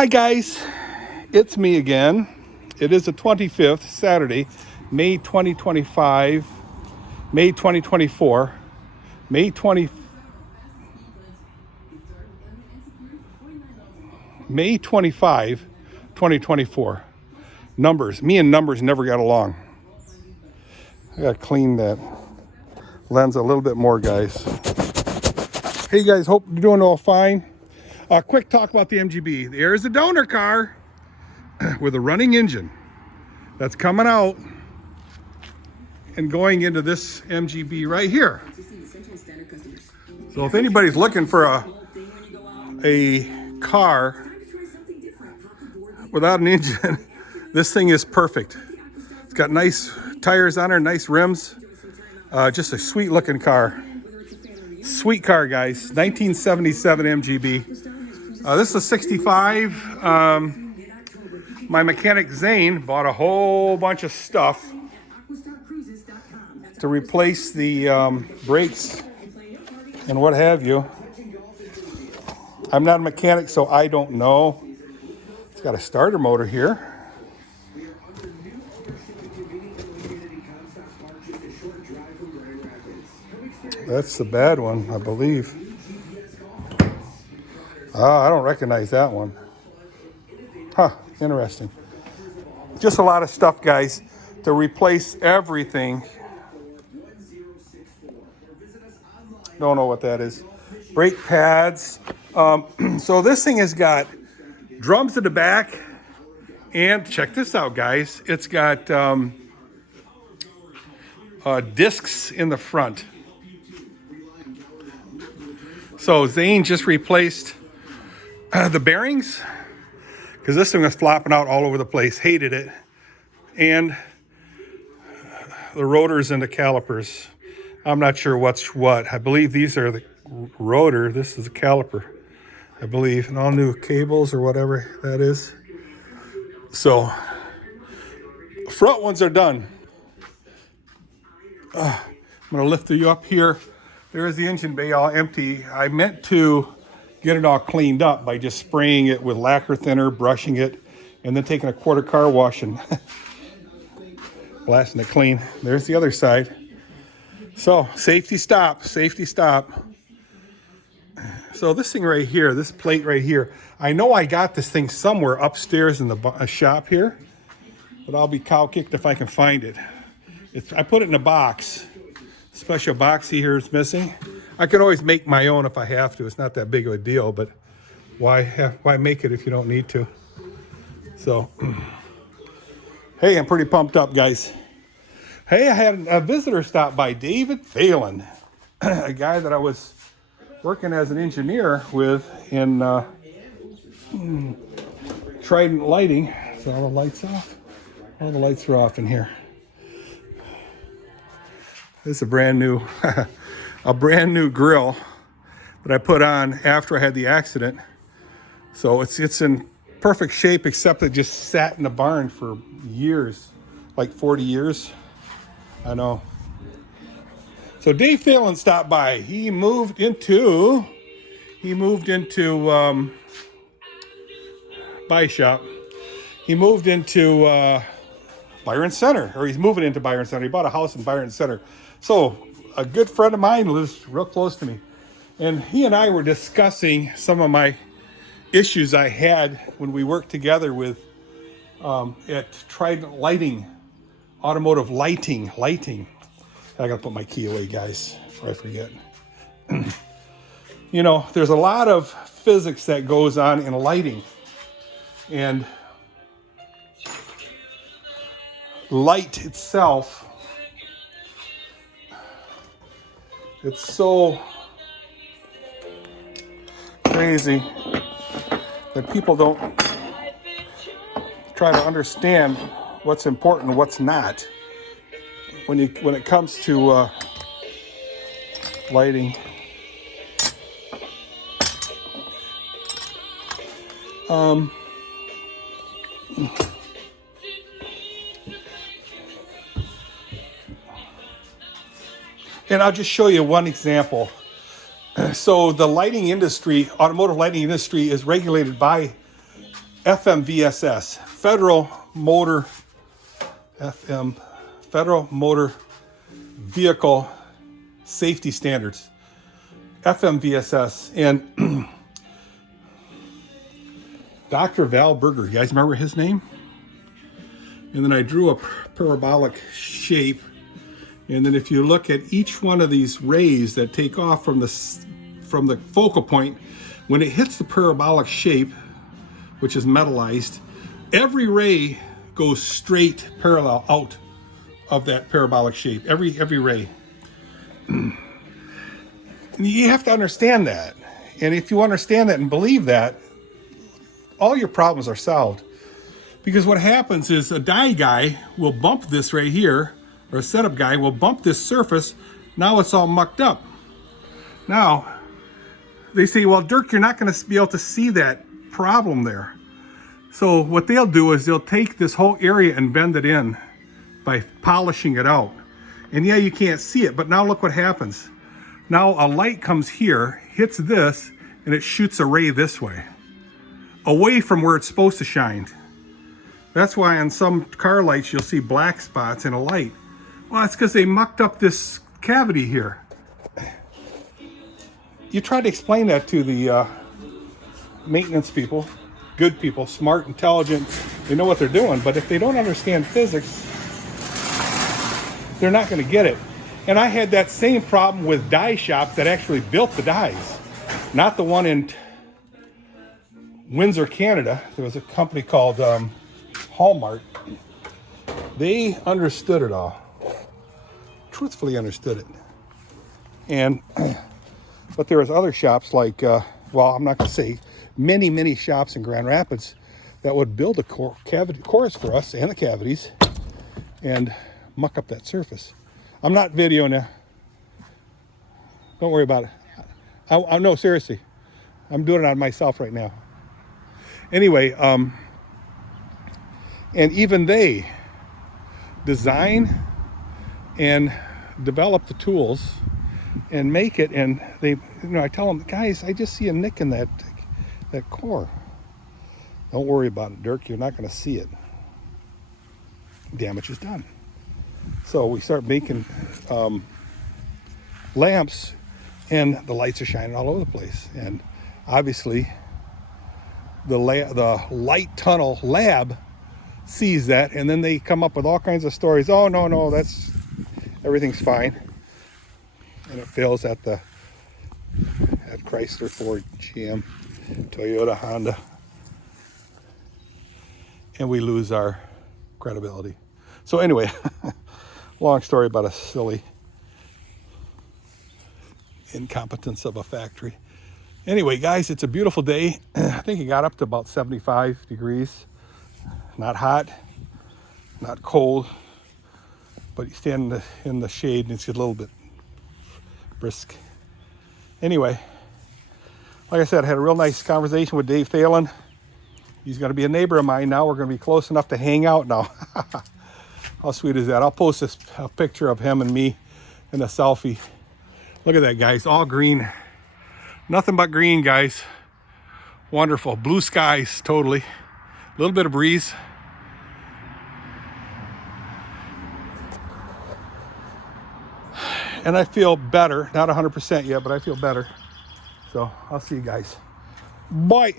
Hi guys, it's me again. It is the 25th, Saturday, May 2025, May 2024, May 20, May 25, 2024. Numbers, me and numbers never got along. I gotta clean that lens a little bit more, guys. Hey guys, hope you're doing all fine. Quick talk about the MGB. There's a donor car with a running engine that's coming out and going into this MGB right here. So if anybody's looking for a car without an engine, this thing is perfect. It's got nice tires on her, nice rims. Just a sweet looking car. Sweet car, guys. 1977 MGB. This is a 65. My mechanic Zane bought a whole bunch of stuff to replace the brakes and what have you. I'm not a mechanic, so I don't know. It's got a starter motor here. That's the bad one, I believe. I don't recognize that one. Huh, interesting. Just a lot of stuff, guys, to replace everything. Don't know what that is. Brake pads. So this thing has got drums at the back, and check this out, guys. It's got discs in the front. So Zane just replaced the bearings because this thing was flopping out all over the place. Hated it. And the rotors and the calipers. I'm not sure what's what. I believe these are the rotor. This is the caliper, I believe. And all new cables or whatever that is. So front ones are done. I'm going to lift you up here. There's the engine bay all empty. I meant to get it all cleaned up by just spraying it with lacquer thinner, brushing it, and then taking a quarter car wash and blasting it clean. There's the other side. So safety stop, safety stop. So this thing right here, this plate right here, I know I got this thing somewhere upstairs in the shop here, but I'll be cow-kicked if I can find it. I put it in a box. Special box here is missing. I can always make my own if I have to. It's not that big of a deal, but why make it if you don't need to? So, hey, I'm pretty pumped up, guys. Hey, I had a visitor stop by, Dave Thelen, a guy that I was working as an engineer with in Trident Lighting. Is all the lights off? All the lights are off in here. This is a brand new grill that I put on after I had the accident. So it's in perfect shape, except it just sat in the barn for years, like 40 years. I know. So Dave Thelen stopped by. He moved into Buy Shop. He moved into Byron Center, or he's moving into Byron Center. He bought a house in Byron Center. So a good friend of mine lives real close to me. And he and I were discussing some of my issues I had when we worked together with at Trident Lighting, Automotive Lighting. I gotta put my key away, guys, before I forget. You know, there's a lot of physics that goes on in lighting. And light itself, it's so crazy that people don't try to understand what's important and what's not when it comes to lighting. And I'll just show you one example. So the lighting industry, automotive lighting industry, is regulated by FMVSS, Federal Motor Vehicle Safety Standards, FMVSS. And Dr. Val Berger, you guys remember his name? And then I drew a parabolic shape. And then if you look at each one of these rays that take off from the focal point, when it hits the parabolic shape, which is metallized, every ray goes straight parallel out of that parabolic shape, every ray. You have to understand that. And if you understand that and believe that, all your problems are solved. Because what happens is a die guy will bump this right here, or a setup guy will bump this surface. Now it's all mucked up. Now, they say, well, Dirk, you're not going to be able to see that problem there. So what they'll do is they'll take this whole area and bend it in by polishing it out. And yeah, you can't see it, but now look what happens. Now a light comes here, hits this, and it shoots a ray this way, away from where it's supposed to shine. That's why on some car lights you'll see black spots in a light. Well, it's because they mucked up this cavity here. You try to explain that to the maintenance people, good people, smart, intelligent, they know what they're doing, but if they don't understand physics, they're not going to get it. And I had that same problem with die shops that actually built the dies. Not the one in Windsor, Canada. There was a company called Hallmark. They understood it all. Truthfully understood it. And but there was other shops like, well, I'm not going to say, many shops in Grand Rapids that would build a cores for us and the cavities and muck up that surface. I'm not videoing you. Don't worry about it. No, seriously. I'm doing it on myself right now. Anyway, and even they design and develop the tools and make it, and they, I tell them, guys, I just see a nick in that core. Don't worry about it, Dirk. You're not going to see it. Damage is done. So we start making lamps, and the lights are shining all over the place. And obviously, the light tunnel lab sees that, and then they come up with all kinds of stories. Oh, no, everything's fine. And it fails at Chrysler, Ford, GM, Toyota, Honda. And we lose our credibility. So anyway, long story about a silly incompetence of a factory. Anyway, guys, it's a beautiful day. I think it got up to about 75 degrees. Not hot, not cold, but you stand in the shade and it's a little bit brisk. Anyway, like I said, I had a real nice conversation with Dave Thelen. He's going to be a neighbor of mine now. We're going to be close enough to hang out now. How sweet is that? I'll post a picture of him and me in a selfie. Look at that, guys. All green. Nothing but green, guys. Wonderful. Blue skies, totally. A little bit of breeze. And I feel better. Not 100% yet, but I feel better. So I'll see you guys. Bye.